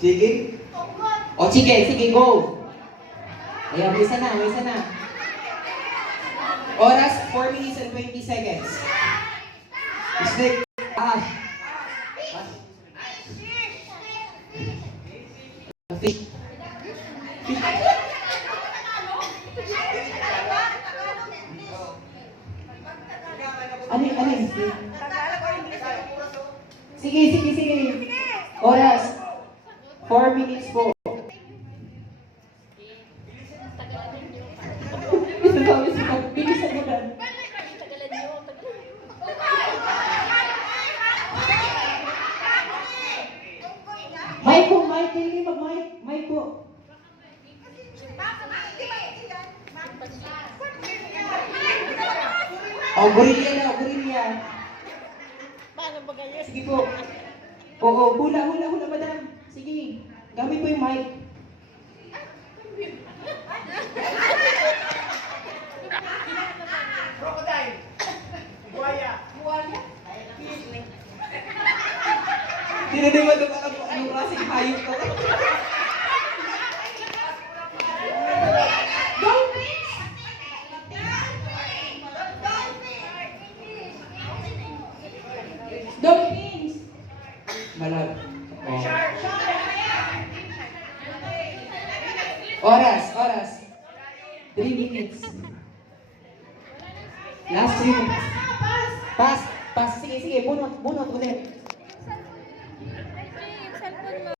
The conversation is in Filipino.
Sige. O sige, sige, go. Ayan, may isa na, may na. Oras, 4 minutes and 20 seconds. Snake. Ah. Fish. Ano ano yun? Sige, sige, sige. Oras. 4 minutes po. Bisa ka, bisa ka. Bilisan mo lang. Mic po, mic. Hindi mag-mic. Mic po. Oh, gorilla na, gorilla. Paano ba ganyan? Sige po. Oo, hula, hula, hula, madam. Sige, gamit po yung mic. Crocodile. Buhaya. Hindi na naman alam kung anong klaseng hayop to. Dolphins! Malag. Oh. Oras, oras. 3 minutes. Last 3 minutes. Pass, pass. Sige, sige. Bunot, bunot ulit.